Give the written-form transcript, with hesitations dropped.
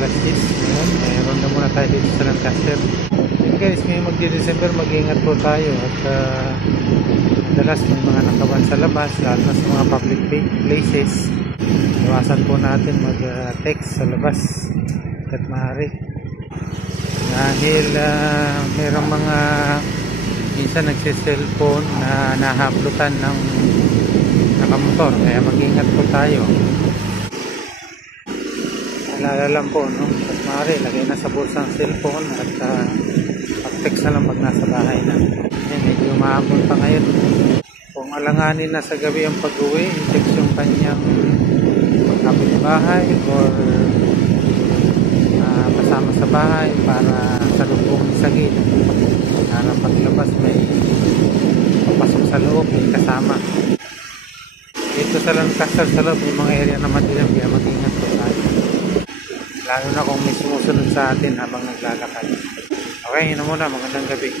alas 10. Ngayon, mayroon na muna tayo dito sa Lancaster. Okay guys, ngayon magdi-December, mag-iingat po tayo at madalas may mga nakaban sa labas, lalo na sa mga public places. Iwasan po natin mag-text sa labas at maaari. Dahil mayroong mga minsan nagsiselfone na nahablutan ng nakamotor, kaya mag-ingat po tayo. Alala lang po, no? At maaari, lagay na sa bulsa ang cellphone at pag-text na lang pag nasa bahay na. Medyo mahabol pa ngayon. Kung alanganin na sa gabi ang pag-uwi, i-text yung kanyang kapitbahay or kasama sa bahay para sa lubong sagit. Para paglabas may papasok sa loob, may kasama. Dito sa Lancaster sa loob, may mga area na madilim, kaya mag-ingat po tayo. Lalo na kung may sumusunod sa atin habang naglalakad. Okay, yun na muna. Magandang gabi.